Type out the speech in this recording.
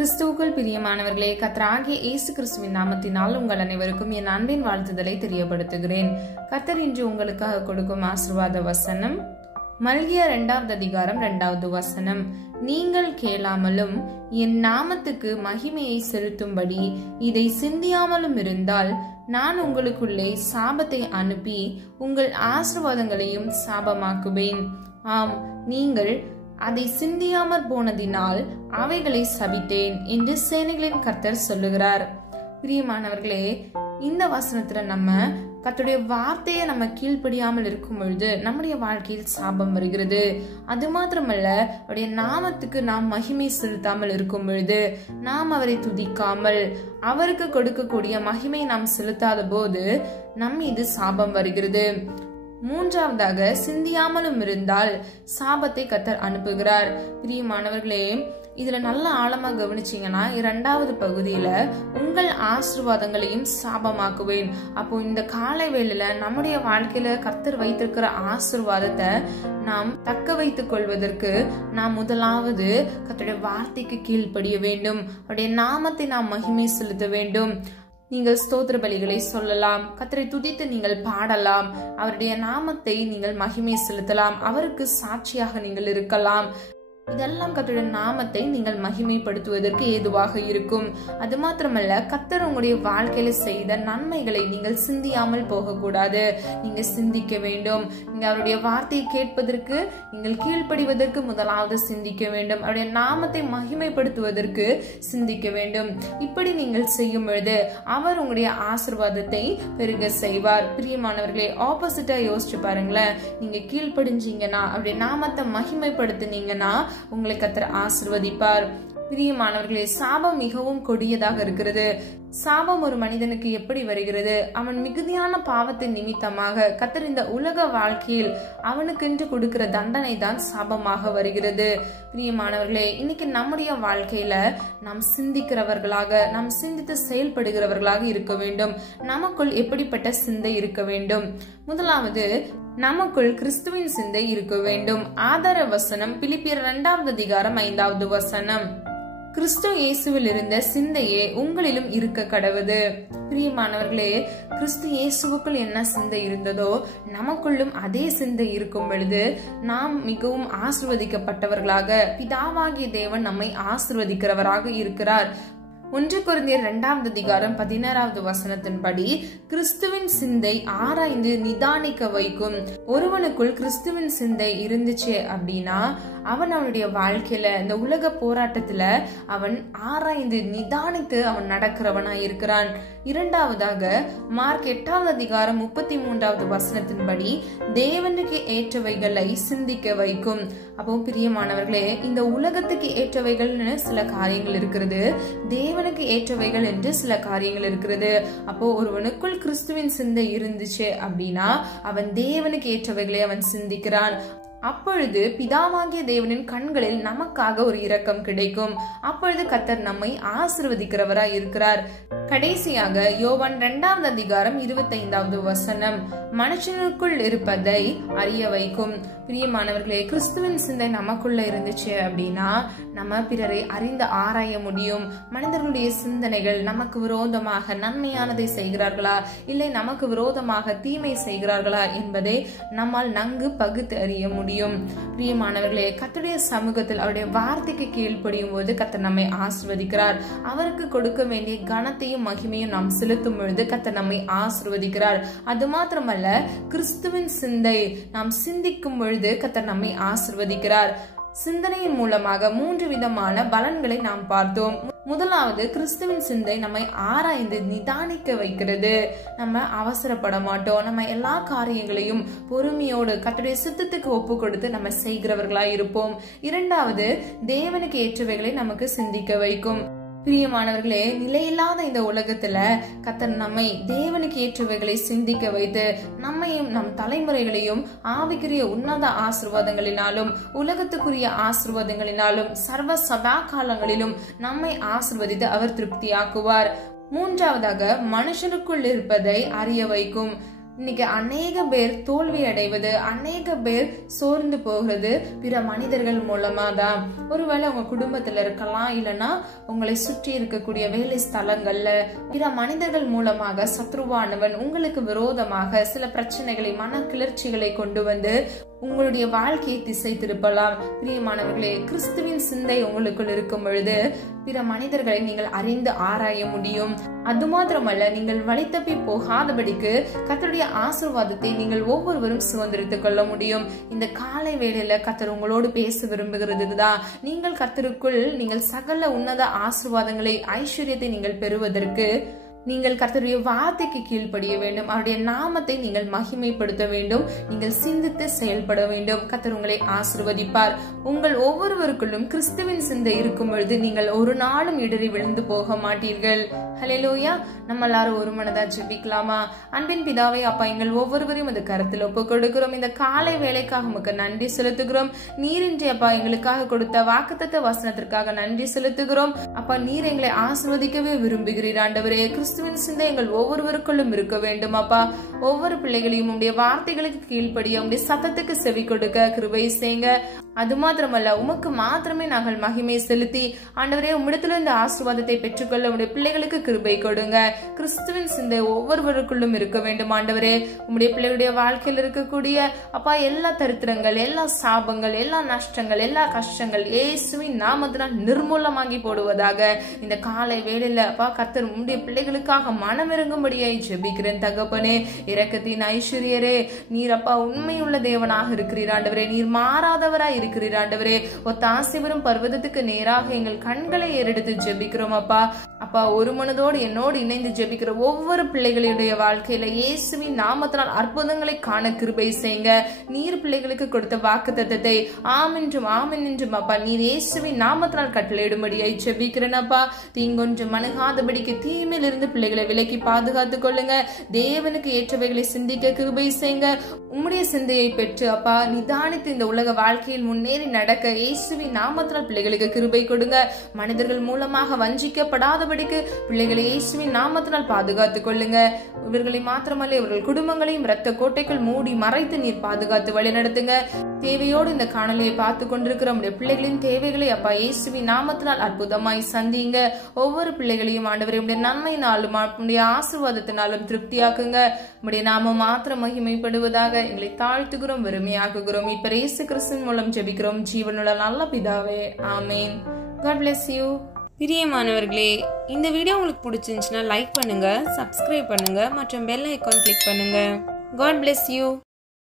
கிறிஸ்துவுக்குள் பிரியமானவர்களே, கர்த்தராகிய இயேசு கிறிஸ்துவின் நாமத்தினால் உங்கள் அனைவருக்கும் என் அன்பின் வாழ்த்துதலை தெரியப்படுத்துகிறேன். கர்த்தர் இன்று உங்களுக்காக கொடுக்கும் ஆசீர்வாத வசனம் மல்கியா 2வது அதிகாரம் 2வது வசனம். நீங்கள் கேளாமலும் என் நாமத்துக்கு மகிமையை செலுத்தும்படி இதை சிந்தியாமலும் இருந்தால் நான் உங்களுக்குள்ளே சாபத்தை அனுப்பி உங்கள் ஆசீர்வாதங்களையும் சாபமாக்குவேன். ஆம், நீங்கள் அதை சிந்தியாமற் போனதினால் அவைகளை சபித்தேன் என்று சேனைகளின் கர்த்தர் சொல்லுகிறார். பிரியமானவர்களே, இந்த வசனத்துல நம்ம கர்த்தருடைய வார்த்தையை நம்ம கீழ்ப்படியாமல் இருக்கும் பொழுது நம்முடைய வாழ்க்கையில் சாபம் வருகிறது. அது மாத்திரமல்ல, அவருடைய நாமத்துக்கு நாம் மகிமை செலுத்தாமல் இருக்கும் பொழுது, நாம் அவரை துதிக்காமல் அவருக்கு கொடுக்கக்கூடிய மகிமை நாம் செலுத்தாத போது நம் மீது சாபம் வருகிறது. மூன்றாவதாக, சிந்தியாமலும் இருந்தால் சாபத்தை கர்த்தர் அனுப்புகிறார். பிரியமானவர்களே, இதுல நல்ல ஆழமா கவனிச்சீங்கன்னா 2வது பகுதியில உங்கள் ஆசீர்வாதங்களையும் சாபமாக்குவேன். அப்போ இந்த காலை வேளையில நம்முடைய வாழ்க்கையில கர்த்தர் வைத்திருக்கிற ஆசீர்வாதத்தை நாம் தக்க வைத்துக் கொள்வதற்கு நாம் முதலாவது கர்த்தருடைய வார்த்தைக்கு கீழ்ப்படிய வேண்டும். அவருடைய நாமத்தை நாம் மகிமை செலுத்த வேண்டும். நீங்கள் ஸ்தோத்திர பலிகளை சொல்லலாம், கர்த்தரை துதித்து நீங்கள் பாடலாம், அவருடைய நாமத்தை நீங்கள் மகிமை செலுத்தலாம், அவருக்கு சாட்சியாக நீங்கள் இருக்கலாம். இதெல்லாம் கர்த்தருடைய நாமத்தை நீங்கள் மகிமைப்படுத்துவதற்கு ஏதுவாக இருக்கும். அது மாத்திரமல்ல, கர்த்தர் உங்களுடைய வாழ்க்கையில செய்த நன்மைகளை நீங்கள் சிந்தியாமல் போகக்கூடாது. நீங்க சிந்திக்க வேண்டும். நீங்க அவருடைய வார்த்தையை கேட்பதற்கு, நீங்கள் கீழ்ப்படிவதற்கு முதலாவது சிந்திக்க வேண்டும். அவருடைய நாமத்தை மகிமைப்படுத்துவதற்கு சிந்திக்க வேண்டும். இப்படி நீங்கள் செய்யும் பொழுது அவர் உங்களுடைய ஆசீர்வாதத்தை பெருக செய்வார். பிரியமானவர்களே, ஆப்போசிட்டா யோசிச்சு பாருங்களேன். நீங்க கீழ்ப்படிஞ்சீங்கன்னா, அவருடைய நாமத்தை மகிமைப்படுத்தினீங்கன்னா உங்களை கர்த்தர் ஆசீர்வதிப்பார். பிரியமானவர்களே, சாபம் மிகவும் கொடியதாக இருக்கிறது. சாபம் ஒரு மனிதனுக்கு எப்படி வருகிறது? அவன் மிகுதியான பாவத்தின் நிமித்தமாக கர்த்தர் இந்த உலக வாழ்க்கையில் அவனுக்கென்று கொடுக்கிற தண்டனை தான் சாபமாக வருகிறது. பிரியமானவர்களே, இன்னைக்கு நம்முடைய வாழ்க்கையில நாம் சிந்திக்கிறவர்களாக, நாம் சிந்தித்து செயல்படுகிறவர்களாக இருக்க வேண்டும். நமக்குள் எப்படிப்பட்ட சிந்தை இருக்க வேண்டும்? முதலாவது, நமக்குள் கிறிஸ்துவின் சிந்தை இருக்க வேண்டும். ஆதார வசனம் பிலிப்பியர் 2வது அதிகாரம் 5வது வசனம். கிறிஸ்து இயேசுவில் இருந்த சிந்தையே உங்களிலும் இருக்க கடவுது. பிரியமானவர்களே, கிறிஸ்து இயேசுவுக்குள் என்ன சிந்தை இருந்ததோ நமக்குள்ளும் அதே சிந்தை இருக்கும் பொழுது நாம் மிகவும் ஆசீர்வதிக்கப்பட்டவர்களாக, பிதாவாகிய தேவன் நம்மை ஆசீர்வதிக்கிறவராக இருக்கிறார். 1 கொரிந்தியர் 2வது அதிகாரம் 16வது வசனத்தின்படி கிறிஸ்துவின் சிந்தை ஆராய்ந்து நிதானிக்க வைக்கும். ஒருவனுக்குள் கிறிஸ்துவின் சிந்தை இருந்துச்சு அப்படின்னா அவன் அவனுடைய வாழ்க்கையில இந்த உலக போராட்டத்துல அவன் ஆராய்ந்து நிதானித்து அவன் நடக்கிறவனா இருக்கிறான். இரண்டாவதாக, மார்க் 8வது அதிகாரம் 33வது வசனத்தின்படி தேவனுக்கு ஏற்றவைகளை சிந்திக்க வைக்கும். அப்போ பிரியமானவர்களே, இந்த உலகத்துக்கு ஏற்றவைகள்னு சில காரியங்கள் இருக்கிறது, தேவனுக்கு ஏற்றவைகள் என்று சில காரியங்கள் இருக்கிறது. அப்போ ஒருவனுக்குள் கிறிஸ்துவின் சிந்தை இருந்துச்சு அப்படின்னா அவன் தேவனுக்கு ஏற்றவைகளை அவன் சிந்திக்கிறான். அப்பொழுது பிதாவாகிய தேவனின் கண்களில் நமக்காக ஒரு இரக்கம் கிடைக்கும். அப்பொழுது கர்த்தர் நம்மை ஆசீர்வதிக்கிறவராய் இருக்கிறார். கடைசியாக யோவான் 2வது அதிகாரம் 25வது வசனம், மனுஷனுக்குள் இருப்பதை அறிய வைக்கும். பிரியமானவர்களே, கிறிஸ்துவின் சிந்தை நமக்குள்ள இருந்துச்சு அப்படின்னா நம்ம பிறரை அறிந்து ஆராய முடியும். மனிதர்களுடைய சிந்தனைகள் நமக்கு விரோதமாக நன்மையானதை செய்கிறார்களா, இல்லை நமக்கு விரோதமாக தீமை செய்கிறார்களா என்பதை நம்மால் நன்கு பகுத்து அறிய முடியும். பிரியமானவர்களே, கர்த்தருடைய சமூகத்தில் அவருடைய வார்த்தைக்கு கீழ்ப்படியும் போது கர்த்தர் நம்மை ஆசீர்வதிக்கிறார். அவருக்கு கொடுக்க வேண்டிய கனத்தையும் மகிமையும் நாம் செலுத்தும் பொழுது கர்த்தர் நம்மை ஆசீர்வதிக்கிறார். அது மாத்திரமல்ல, கிறிஸ்துவின் சிந்தை நாம் சிந்திக்கும் பொழுது கர்த்தர் நம்மை ஆசீர்வதிக்கிறார். சிந்தனையின் மூலமாக 3 விதமான பலன்களை நாம் பார்த்தோம். முதலாவது, கிறிஸ்துவின் சிந்தை நம்மை ஆராய்ந்து நிதானிக்க வைக்கிறது. நம்ம அவசரப்பட மாட்டோம். நம்ம எல்லா காரியங்களையும் பொறுமையோடு கர்த்தருடைய சித்தத்துக்கு ஒப்பு கொடுத்து நம்ம செய்கிறவர்களா இருப்போம். இரண்டாவது, தேவனுக்கு ஏற்றவைகளை நமக்கு சிந்திக்க வைக்கும். பிரியமானவர்களே, நிலையில்லாத இந்த உலகத்துல கர்த்தர் நம்மை தேவனுக்கு ஏற்றவைகளை சிந்திக்க வைத்து நம்மையும் நம் தலைமுறைகளையும் ஆவிக்குரிய உன்னத ஆசீர்வாதங்களினாலும் உலகத்துக்குரிய ஆசீர்வாதங்களினாலும் சர்வ சதா காலங்களிலும் நம்மை ஆசீர்வதித்து அவர் திருப்தியாக்குவார். மூன்றாவதாக, மனுஷனுக்குள் இருப்பதை அறிய வைக்கும். இன்னைக்கு அநேக பேர் தோல்வி அடைவது, அநேக பேர் சோர்ந்து போகிறது பிற மனிதர்கள் மூலமா தான். ஒருவேளை உங்க குடும்பத்துல இருக்கலாம், இல்லைன்னா உங்களை சுற்றி இருக்கக்கூடிய வேலை ஸ்தலங்கள்ல பிற மனிதர்கள் மூலமாக சத்ருவானவன் உங்களுக்கு விரோதமாக சில பிரச்சனைகளை, மன கிளர்ச்சிகளை கொண்டு வந்து உங்களுடைய வாழ்க்கையை திசை திருப்பலாம். பிரியமானவர்களே, கிறிஸ்துவின் சிந்தை உங்களுக்குள் இருக்கும் பொழுது பிற மனிதர்களை நீங்கள் அறிந்து ஆராய முடியும். அது மாத்திரமல்ல, நீங்கள் வழி தப்பி போகாதபடிக்கு கர்த்தருடைய ஆசீர்வாதத்தை நீங்கள் ஒவ்வொருவரும் சுதந்திரித்துக் கொள்ள முடியும். இந்த காலை வேளையில கர்த்தர் உங்களோடு பேச விரும்புகிறதுதான். நீங்கள் கர்த்தருக்குள் நீங்கள் சகல உன்னத ஆசீர்வாதங்களை, ஐஸ்வர்யத்தை நீங்கள் பெறுவதற்கு நீங்கள் கர்த்தருடைய வார்த்தைக்கு கீழ்ப்படிய வேண்டும். அவருடைய நாமத்தை நீங்கள் மகிமைப்படுத்த வேண்டும். நீங்கள் சிந்தித்து செயல்பட வேண்டும். கர்த்தர் உங்களை ஆசீர்வதிப்பார். உங்கள் ஒவ்வொருவருக்குள்ளும் கிறிஸ்துவின் சிந்தை இருக்கும் பொழுது நீங்கள் ஒரு நாளும் இடறி விழுந்து போக மாட்டீர்கள். ஹல்லேலூயா. நம்ம எல்லாரும் ஒரு மனதா ஜெபிக்கலாமா? அன்பின் பிதாவே, அப்பா, எங்கள் ஒவ்வொருவரையும் அது கருத்தில் ஒப்பு கொடுக்கிறோம். இந்த காலை வேலைக்காக உமக்கு நன்றி செலுத்துகிறோம். நீரின்றி அப்பா எங்களுக்காக கொடுத்த வாக்குத்தத்த வசனத்திற்காக நன்றி செலுத்துகிறோம். அப்பா, நீர் எங்களை ஆசீர்வதிக்கவே விரும்புகிறீர் ஆண்டவரே. கிறிஸ்துவின் சிந்தை எங்கள் ஒவ்வொருவருக்குள்ளும் இருக்க வேண்டும். அப்பா, ஒவ்வொரு பிள்ளைகளையும் உடைய வார்த்தைகளுக்கு கீழ்ப்படிய, உடைய சத்தத்துக்கு செவி கொடுக்க கிருபை செய்யுங்க. அது மாத்திரமல்ல, உமக்கு மாத்திரமே நாங்கள் மகிமை செலுத்தி ஆண்டவரே உம்மிடத்துல இந்த ஆசீர்வாதத்தை பெற்றுக்கொள்ள உடைய பிள்ளைகளுக்கு கிருபை கொடுங்க. கிறிஸ்துவின் சிந்தை ஒவ்வொருவருக்குள்ளும் இருக்க வேண்டும் ஆண்டவரே. உம்முடைய பிள்ளைகளுடைய வாழ்க்கையில் இருக்கக்கூடிய அப்பா எல்லா தரித்திரங்கள், எல்லா சாபங்கள், எல்லா நஷ்டங்கள், எல்லா கஷ்டங்கள் இயேசுவின் நாமத்தினால் நிர்மூலமாகி போடுவதாக இந்த காலை வேளையில அப்பா கர்த்தர் உம்முடைய பிள்ளைகளுக்காக மனமிறங்கும்படியாய் ஜெபிக்கிறேன் தகப்பனே. இரக்கத்தின் ஐஸ்வர்யரே, நீர் அப்பா உண்மையுள்ள தேவனாக இருக்கிறீர் ஆண்டவரே. நீர் மாறாதவராய் இருக்கிறீர் ஆண்டவரே. ஒத்தாசை வரும் பர்வதத்துக்கு நேராக எங்கள் கண்களை ஏறெடுத்து ஜெபிக்கிறோம் அப்பா. அப்பா, ஒரு மனதோடு என்னோடு இணைந்து ஜெபிக்கிற ஒவ்வொரு பிள்ளைகளுடைய வாழ்க்கையில இயேசுவின் நாமத்தினால் அற்புதங்களை காண கிருபை செய்யுங்க. நீர் பிள்ளைகளுக்கு கொடுத்த வாக்குத்தத்தத்தை ஆமென்றும் ஆமென் என்றும் அப்பா நீர் இயேசுவின் நாமத்தினால் கட்டளையிடும்படியாய் ஜெபிக்கிறேன் அப்பா. தீங்கொன்றும் அணுகாதபடிக்கு தீமையிலிருந்து பிள்ளைகளை விலக்கி பாதுகாத்துக் கொள்ளுங்க. தேவனுக்கு ஏற்றவைகளை சிந்திக்க கிருபை செய்யுங்க. உம்முடைய சிந்தையை பெற்று அப்பா நிதானித்து இந்த உலக வாழ்க்கையில் முன்னேறி நடக்க இயேசுவின் நாமத்தினால் பிள்ளைகளுக்கு கிருபை கொடுங்க. மனிதர்கள் மூலமாக வஞ்சிக்கப்படாதபடிக்கு பிள்ளைகளை இயேசுவின் நாமத்தினால் பாதுகாத்துக் கொள்ளுங்க. இவர்களை மாத்திரமல்ல, இவர்கள் குடும்பங்களையும் இரத்த கோட்டைக்குள் மூடி மறைத்து நீர் பாதுகாத்து வழி நடத்துங்க. தேவையோடு இந்த காணொலியை பார்த்து கொண்டிருக்கிற நம்முடைய பிள்ளைகளின் தேவைகளை அப்பா இயேசுவின் நாமத்தினால் அற்புதமாய் சந்திங்க. ஒவ்வொரு பிள்ளைகளையும் ஆண்டவரே உம்முடைய நன்மையினாலும் உம்முடைய ஆசீர்வாதத்தினாலும் திருப்தியாக்குங்க. உம்முடைய நாமம் மாத்திரம் மகிமைப்படுவதாக எங்களை தாழ்த்துகிறோம், வெறுமையாக்குகிறோம். இப்ப இயேசு கிறிஸ்துவின் மூலம் ஜெபிக்கிறோம் ஜீவனுள்ள நல்ல பிதாவே, ஆமேன். God bless you. பிரியமானவர்களே, இந்த வீடியோ உங்களுக்கு பிடிச்சிருந்துச்சுன்னா லைக் பண்ணுங்க, சப்ஸ்கிரைப் பண்ணுங்க மற்றும் பெல் ஐகான் கிளிக் பண்ணுங்க. God bless you.